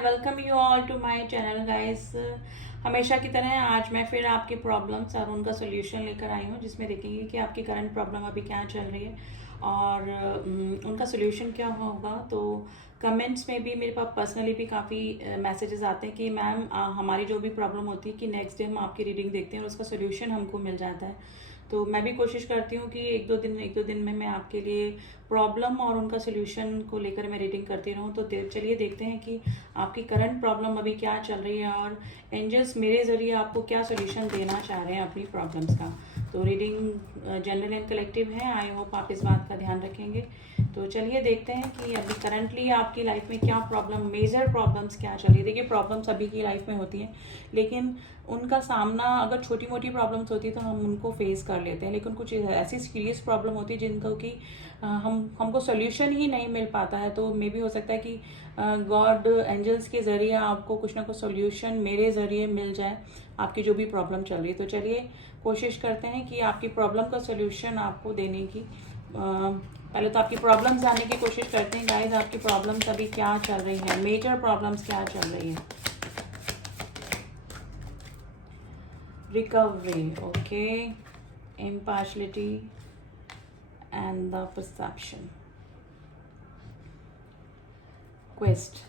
Welcome you all to my channel guys. हमेशा की तरह आज मैं फिर आपके प्रॉब्लम्स और उनका सोल्यूशन लेकर आई हूँ, जिसमें देखेंगे कि आपकी करंट प्रॉब्लम अभी क्या चल रही है और उनका सोल्यूशन क्या होगा। तो कमेंट्स में भी मेरे पास पर्सनली भी काफ़ी मैसेजेस आते हैं कि मैम हमारी जो भी प्रॉब्लम होती है कि नेक्स्ट डे हम आपकी रीडिंग देखते हैं और उसका सोल्यूशन हमको मिल जाता है। तो मैं भी कोशिश करती हूँ कि एक दो दिन में मैं आपके लिए प्रॉब्लम और उनका सोल्यूशन को लेकर मैं रीडिंग करती रहूँ। तो चलिए देखते हैं कि आपकी करंट प्रॉब्लम अभी क्या चल रही है और एंजल्स मेरे ज़रिए आपको क्या सोल्यूशन देना चाह रहे हैं अपनी प्रॉब्लम्स का। तो रीडिंग जनरल एंड कलेक्टिव है। आई होप आप इस बात का ध्यान रखेंगे। तो चलिए देखते हैं कि अभी करंटली आपकी लाइफ में क्या प्रॉब्लम, मेजर प्रॉब्लम्स क्या चल रही है। देखिए, प्रॉब्लम्स अभी की लाइफ में होती हैं, लेकिन उनका सामना अगर छोटी मोटी प्रॉब्लम्स होती है तो हम उनको फेस कर लेते हैं, लेकिन कुछ ऐसी सीरियस प्रॉब्लम होती है जिनको कि हमको सोल्यूशन ही नहीं मिल पाता है। तो मे भी हो सकता है कि गॉड एंजल्स के ज़रिए आपको कुछ ना कुछ सोल्यूशन मेरे ज़रिए मिल जाए आपकी जो भी प्रॉब्लम चल रही है। तो चलिए कोशिश करते हैं कि आपकी प्रॉब्लम का सोल्यूशन आपको देने की। पहले तो आपकी प्रॉब्लम्स जानने की कोशिश करते हैं गाइज। आपकी प्रॉब्लम्स अभी क्या चल रही है, मेजर प्रॉब्लम्स क्या चल रही है। Recovery, okay, impartiality and the perception. Quest.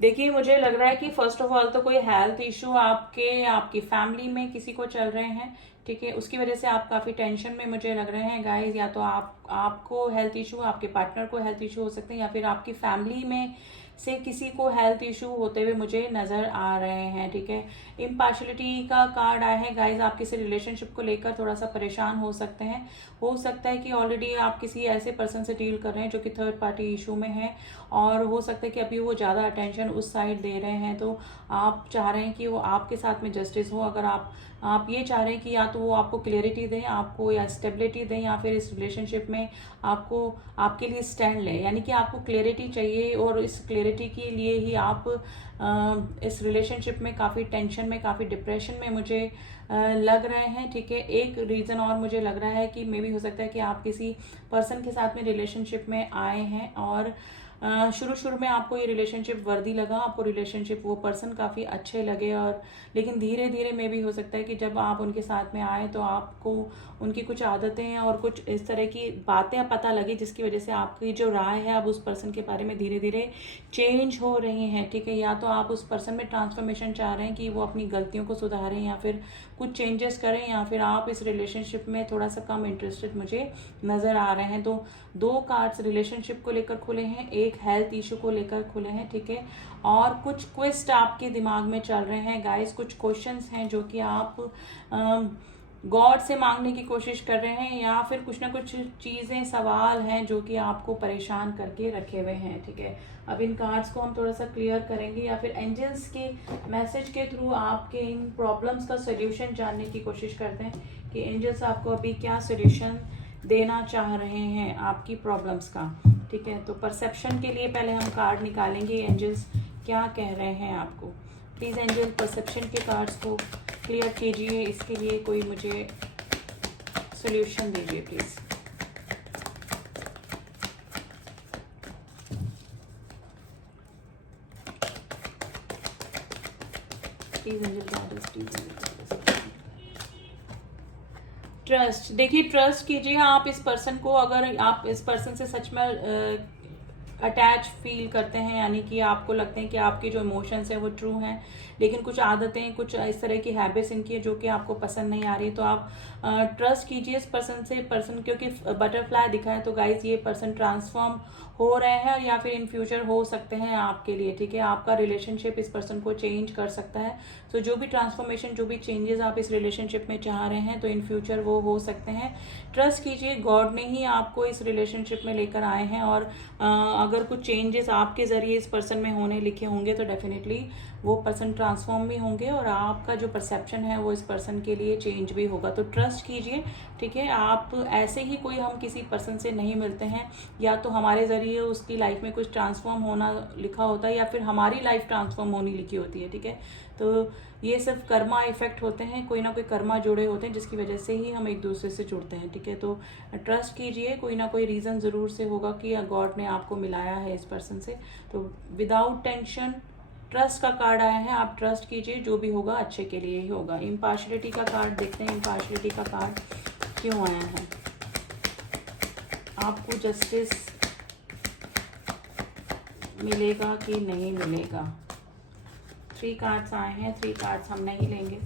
देखिए, मुझे लग रहा है कि फर्स्ट ऑफ ऑल तो कोई हेल्थ इशू आपकी फैमिली में किसी को चल रहे हैं, ठीक है। उसकी वजह से आप काफ़ी टेंशन में मुझे लग रहे हैं गाइस। या तो आपको हेल्थ इशू, आपके पार्टनर को हेल्थ इशू हो सकते हैं, या फिर आपकी फैमिली में से किसी को हेल्थ इशू होते हुए मुझे नज़र आ रहे हैं, ठीक है। इम्पार्शलिटी का कार्ड आया है गाइज। आप किसी रिलेशनशिप को लेकर थोड़ा सा परेशान हो सकते हैं। हो सकता है कि ऑलरेडी आप किसी ऐसे पर्सन से डील कर रहे हैं जो कि थर्ड पार्टी इशू में है, और हो सकता है कि अभी वो ज़्यादा अटेंशन उस साइड दे रहे हैं। तो आप चाह रहे हैं कि वो आपके साथ में जस्टिस हो। अगर आप ये चाह रहे हैं कि या तो वो आपको क्लियरिटी दें आपको, या स्टेबिलिटी दें, या फिर इस रिलेशनशिप में आपके लिए स्टैंड लें, यानी कि आपको क्लियरिटी चाहिए। और इस क्लियरिटी के लिए ही आप इस रिलेशनशिप में काफ़ी टेंशन में, काफ़ी डिप्रेशन में मुझे लग रहे हैं, ठीक है। एक रीज़न और मुझे लग रहा है कि मे भी हो सकता है कि आप किसी पर्सन के साथ में रिलेशनशिप में आए हैं और शुरू में आपको ये रिलेशनशिप वर्दी लगा, आपको रिलेशनशिप वो पर्सन काफ़ी अच्छे लगे, और लेकिन धीरे धीरे में भी हो सकता है कि जब आप उनके साथ में आए तो आपको उनकी कुछ आदतें और कुछ इस तरह की बातें पता लगी, जिसकी वजह से आपकी जो राय है अब उस पर्सन के बारे में धीरे धीरे चेंज हो रही हैं, ठीक है। या तो आप उस पर्सन में ट्रांसफॉर्मेशन चाह रहे हैं कि वो अपनी गलतियों को सुधारें या फिर कुछ चेंजेस करें, या फिर आप इस रिलेशनशिप में थोड़ा सा कम इंटरेस्टेड मुझे नज़र आ रहे हैं। तो दो कार्ड्स रिलेशनशिप को लेकर खुले हैं, एक हेल्थ इशू को लेकर खुले हैं, ठीक है। और कुछ क्वेस्ट आपके दिमाग में चल रहे हैं गाइस, कुछ क्वेश्चंस हैं जो कि आप गॉड से मांगने की कोशिश कर रहे हैं, या फिर कुछ ना कुछ चीज़ें, सवाल हैं जो कि आपको परेशान करके रखे हुए हैं, ठीक है। अब इन कार्ड्स को हम थोड़ा सा क्लियर करेंगे, या फिर एंजल्स के मैसेज के थ्रू आपके इन प्रॉब्लम्स का सोल्यूशन जानने की कोशिश करते हैं कि एंजल्स आपको अभी क्या सोल्यूशन देना चाह रहे हैं आपकी प्रॉब्लम्स का, ठीक है। तो परसेप्शन के लिए पहले हम कार्ड निकालेंगे, एंजल्स क्या कह रहे हैं आपको। प्लीज़ एंजल परसेप्शन के कार्ड्स को क्लियर कीजिए, इसके लिए कोई मुझे सोल्यूशन दीजिए please. Please angel guidance, please angel. Trust, देखिए ट्रस्ट कीजिए आप इस पर्सन को। अगर आप इस पर्सन से सच में अटैच फील करते हैं, यानी कि आपको लगते हैं कि आपके जो इमोशंस हैं वो ट्रू हैं, लेकिन कुछ आदतें, कुछ इस तरह की हैबिट्स इनकी है जो कि आपको पसंद नहीं आ रही है, तो आप ट्रस्ट कीजिए इस पर्सन से। पर्सन क्योंकि बटरफ्लाई दिखा है, तो गाइज ये पर्सन ट्रांसफॉर्म हो रहे हैं, या फिर इन फ्यूचर हो सकते हैं आपके लिए, ठीक है। आपका रिलेशनशिप इस पर्सन को चेंज कर सकता है। तो जो भी ट्रांसफॉर्मेशन, जो भी चेंजेस आप इस रिलेशनशिप में चाह रहे हैं, तो इन फ्यूचर वो हो सकते हैं। ट्रस्ट कीजिए, गॉड ने ही आपको इस रिलेशनशिप में लेकर आए हैं, और अगर कुछ चेंजेस आपके ज़रिए इस पर्सन में होने लिखे होंगे तो डेफिनेटली वो पर्सन ट्रांसफॉर्म भी होंगे, और आपका जो परसेप्शन है वो इस पर्सन के लिए चेंज भी होगा। तो ट्रस्ट कीजिए, ठीक है। आप ऐसे ही कोई, हम किसी पर्सन से नहीं मिलते हैं, या तो हमारे ज़रिए उसकी लाइफ में कुछ ट्रांसफॉर्म होना लिखा होता है, या फिर हमारी लाइफ ट्रांसफॉर्म होनी लिखी होती है, ठीक है। तो ये सिर्फ कर्मा इफेक्ट होते हैं, कोई ना कोई कर्मा जुड़े होते हैं जिसकी वजह से ही हम एक दूसरे से जुड़ते हैं, ठीक है। तो ट्रस्ट कीजिए, कोई ना कोई रीज़न ज़रूर से होगा कि गॉड ने आपको मिलाया है इस पर्सन से। तो विदाउट टेंशन ट्रस्ट का कार्ड आया है, आप ट्रस्ट कीजिए, जो भी होगा अच्छे के लिए ही होगा। इम्पार्शियलिटी का कार्ड देखते हैं, इम्पार्शियलिटी का कार्ड क्यों आया है। आपको जस्टिस मिलेगा कि नहीं मिलेगा। 3 कार्ड्स आए हैं, 3 कार्ड्स हम नहीं लेंगे।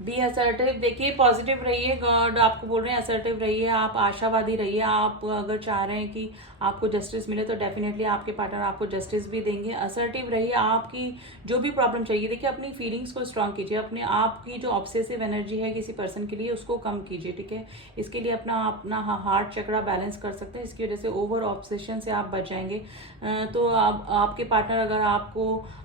बी असर्टिव, देखिए पॉजिटिव रहिए, गॉड आपको बोल रहे हैं असर्टिव रहिए, आप आशावादी रहिए। आप अगर चाह रहे हैं कि आपको जस्टिस मिले तो डेफिनेटली आपके पार्टनर आपको जस्टिस भी देंगे। असर्टिव रहिए, आपकी जो भी प्रॉब्लम चाहिए, देखिए अपनी फीलिंग्स को स्ट्रांग कीजिए, अपने आपकी जो ऑब्सेसिव एनर्जी है किसी पर्सन के लिए उसको कम कीजिए, ठीक है। इसके लिए अपना हार्ट चक्रा बैलेंस कर सकते हैं, इसकी वजह से ओवर ऑब्सेशन से आप बच जाएंगे। तो आपके पार्टनर अगर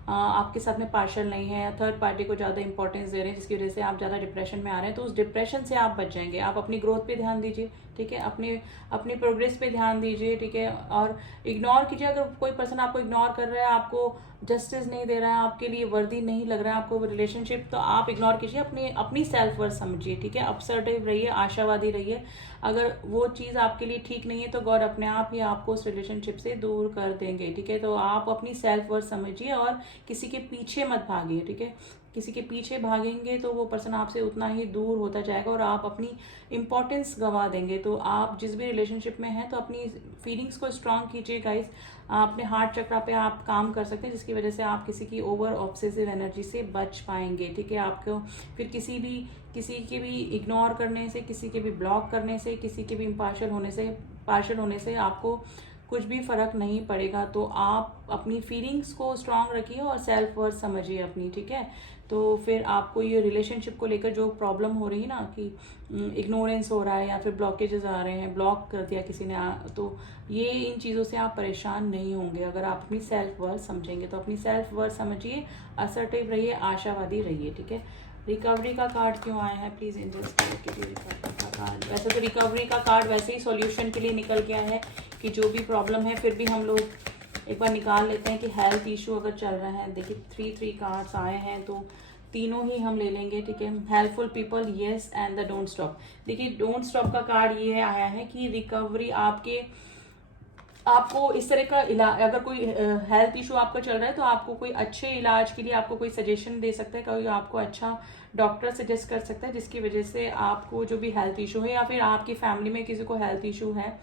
आपके साथ में पार्शल नहीं है या थर्ड पार्टी को ज़्यादा इंपॉर्टेंस दे रहे हैं जिसकी वजह से आप ज़्यादा डिप्रेशन में आ रहे हैं, तो उस डिप्रेशन से आप बच जाएंगे। आप अपनी ग्रोथ पे ध्यान दीजिए, ठीक है, अपनी प्रोग्रेस पे ध्यान दीजिए, ठीक है। और इग्नोर कीजिए, अगर कोई पर्सन आपको इग्नोर कर रहा है, आपको जस्टिस नहीं दे रहा है, आपके लिए वर्दी नहीं लग रहा है आपको रिलेशनशिप, तो आप इग्नोर कीजिए, अपनी सेल्फ वर्थ समझिए, ठीक है। असर्टिव रहिए, आशावादी रहिए। अगर वो चीज़ आपके लिए ठीक नहीं है तो गॉड अपने आप ही आपको उस रिलेशनशिप से दूर कर देंगे, ठीक है। तो आप अपनी सेल्फ वर्थ समझिए और किसी के पीछे मत भागिए, ठीक है। किसी के पीछे भागेंगे तो वो पर्सन आपसे उतना ही दूर होता जाएगा और आप अपनी इंपॉर्टेंस गंवा देंगे। तो आप जिस भी रिलेशनशिप में हैं तो अपनी फीलिंग्स को स्ट्रांग कीजिए गाइस। अपने हार्ट चक्रा पे आप काम कर सकते हैं जिसकी वजह से आप किसी की ओवर ऑब्सेसिव एनर्जी से बच पाएंगे, ठीक है। आपको फिर किसी के भी इग्नोर करने से, किसी के भी ब्लॉक करने से, किसी के भी पार्शल होने से आपको कुछ भी फर्क नहीं पड़ेगा। तो आप अपनी फीलिंग्स को स्ट्रांग रखिए और सेल्फ वर्थ समझिए अपनी, ठीक है। तो फिर आपको ये रिलेशनशिप को लेकर जो प्रॉब्लम हो रही है ना कि इग्नोरेंस हो रहा है या फिर ब्लॉकेजेस आ रहे हैं, ब्लॉक कर दिया किसी ने, तो ये इन चीज़ों से आप परेशान नहीं होंगे अगर आप अपनी सेल्फ वर्थ समझेंगे। तो अपनी सेल्फ वर्थ समझिए, असर्टिव रहिए, आशावादी रहिए, ठीक है। रिकवरी का कार्ड क्यों आया है, प्लीज इन्वेस्टिगेट कीजिए रिकवरी का कार्ड। वैसे तो रिकवरी का कार्ड वैसे ही सॉल्यूशन के लिए निकल गया है कि जो भी प्रॉब्लम है, फिर भी हम लोग एक बार निकाल लेते हैं कि हेल्थ इशू अगर चल रहा है। देखिए 3 कार्ड्स आए हैं तो तीनों ही हम ले लेंगे, ठीक है। Helpful people, yes, and the don't stop. देखिए डोंट स्टॉप का कार्ड ये आया है कि रिकवरी आपको इस तरह का इलाज, अगर कोई हेल्थ इशू आपका चल रहा है तो आपको कोई अच्छे इलाज के लिए आपको कोई सजेशन दे सकता है, कोई आपको अच्छा डॉक्टर सजेस्ट कर सकता है जिसकी वजह से आपको जो भी हेल्थ इशू है या फिर आपकी फैमिली में किसी को हेल्थ इशू है,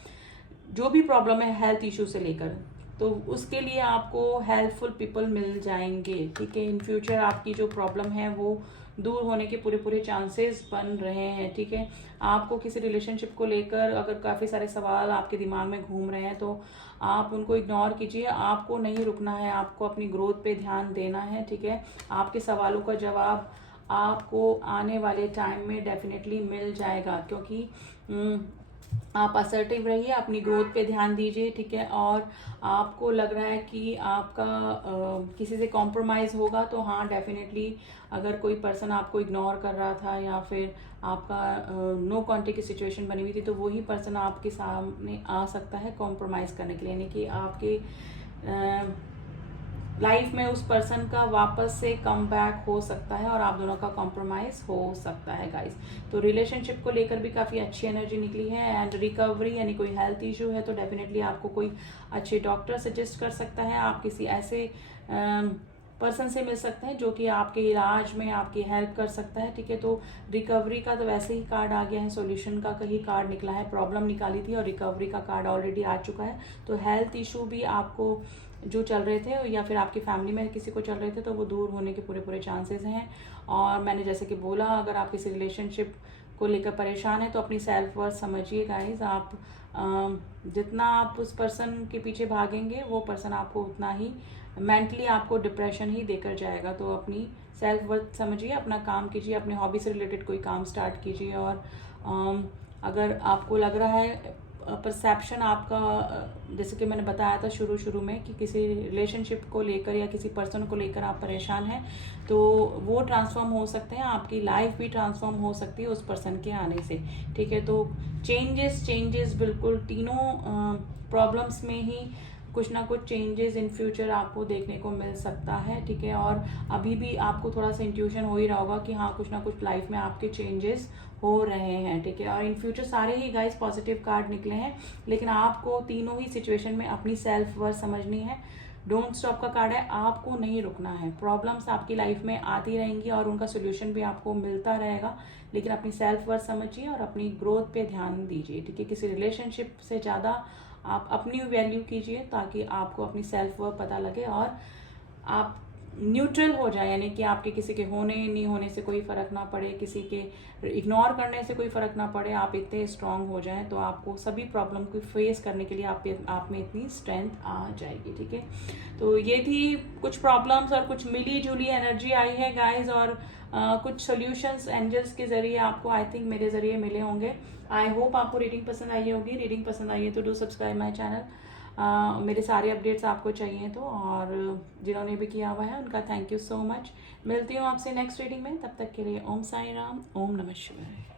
जो भी प्रॉब्लम है हेल्थ इशू से लेकर, तो उसके लिए आपको हेल्पफुल पीपल मिल जाएंगे, ठीक है। इन फ्यूचर आपकी जो प्रॉब्लम है वो दूर होने के पूरे चांसेस बन रहे हैं, ठीक है। आपको किसी रिलेशनशिप को लेकर अगर काफ़ी सारे सवाल आपके दिमाग में घूम रहे हैं तो आप उनको इग्नोर कीजिए। आपको नहीं रुकना है, आपको अपनी ग्रोथ पे ध्यान देना है, ठीक है। आपके सवालों का जवाब आपको आने वाले टाइम में डेफिनेटली मिल जाएगा, क्योंकि आप असर्टिव रहिए, अपनी ग्रोथ पे ध्यान दीजिए, ठीक है। और आपको लग रहा है कि आपका किसी से कॉम्प्रोमाइज़ होगा तो हाँ डेफिनेटली, अगर कोई पर्सन आपको इग्नोर कर रहा था या फिर आपका नो कॉन्टेक्ट की सिचुएशन बनी हुई थी तो वही पर्सन आपके सामने आ सकता है कॉम्प्रोमाइज़ करने के लिए, यानी कि आपके लाइफ में उस पर्सन का वापस से कम बैक हो सकता है और आप दोनों का कॉम्प्रोमाइज़ हो सकता है गाइस। तो रिलेशनशिप को लेकर भी काफ़ी अच्छी एनर्जी निकली है। एंड रिकवरी यानी कोई हेल्थ इशू है तो डेफिनेटली आपको कोई अच्छे डॉक्टर सजेस्ट कर सकता है, आप किसी ऐसे पर्सन से मिल सकते हैं जो कि आपके इलाज में आपकी हेल्प कर सकता है, ठीक है। तो रिकवरी का तो वैसे ही कार्ड आ गया है, सॉल्यूशन का कहीं कार्ड निकला है, प्रॉब्लम निकाली थी और रिकवरी का कार्ड ऑलरेडी आ चुका है। तो हेल्थ इशू भी आपको जो चल रहे थे या फिर आपकी फैमिली में किसी को चल रहे थे तो वो दूर होने के पूरे चांसेस हैं। और मैंने जैसे कि बोला, अगर आप किसी रिलेशनशिप को लेकर परेशान है तो अपनी सेल्फ वर्थ समझिए गाइज। आप जितना आप उस पर्सन के पीछे भागेंगे वो पर्सन आपको उतना ही मेंटली आपको डिप्रेशन ही देकर जाएगा। तो अपनी सेल्फ वर्थ समझिए, अपना काम कीजिए, अपने हॉबी से रिलेटेड कोई काम स्टार्ट कीजिए। और अगर आपको लग रहा है परसेप्शन आपका, जैसे कि मैंने बताया था शुरू में कि किसी रिलेशनशिप को लेकर या किसी पर्सन को लेकर आप परेशान हैं तो वो ट्रांसफॉर्म हो सकते हैं, आपकी लाइफ भी ट्रांसफॉर्म हो सकती है उस पर्सन के आने से, ठीक है। तो चेंजेस बिल्कुल तीनों प्रॉब्लम्स में ही कुछ ना कुछ चेंजेस इन फ्यूचर आपको देखने को मिल सकता है, ठीक है। और अभी भी आपको थोड़ा सा इंट्यूशन हो ही रहा होगा कि हाँ कुछ ना कुछ लाइफ में आपके चेंजेस हो रहे हैं, ठीक है। और इन फ्यूचर सारे ही गाइस पॉजिटिव कार्ड निकले हैं, लेकिन आपको तीनों ही सिचुएशन में अपनी सेल्फ वर्थ समझनी है। डोंट स्टॉप का कार्ड है, आपको नहीं रुकना है। प्रॉब्लम्स आपकी लाइफ में आती रहेंगी और उनका सोल्यूशन भी आपको मिलता रहेगा, लेकिन अपनी सेल्फ वर्थ समझिए और अपनी ग्रोथ पे ध्यान दीजिए, ठीक है। किसी रिलेशनशिप से ज़्यादा आप अपनी वैल्यू कीजिए, ताकि आपको अपनी सेल्फ वर्थ पता लगे और आप न्यूट्रल हो जाए, यानी कि आपके किसी के होने नहीं होने से कोई फर्क ना पड़े, किसी के इग्नोर करने से कोई फर्क ना पड़े। आप इतने स्ट्रांग हो जाएं तो आपको सभी प्रॉब्लम को फेस करने के लिए आप में इतनी स्ट्रेंथ आ जाएगी, ठीक है। तो ये थी कुछ प्रॉब्लम्स और कुछ मिली जुली एनर्जी आई है गाइज, और कुछ सॉल्यूशंस एंजल्स के जरिए आपको आई थिंक मेरे जरिए मिले होंगे। आई होप आपको रीडिंग पसंद आई होगी। रीडिंग पसंद आई है तो डू सब्सक्राइब माई चैनल। मेरे सारे अपडेट्स आपको चाहिए तो, और जिन्होंने भी किया हुआ है उनका थैंक यू सो मच। मिलती हूँ आपसे नेक्स्ट रीडिंग में, तब तक के लिए ओम साई राम, ओम नमः शिवाय।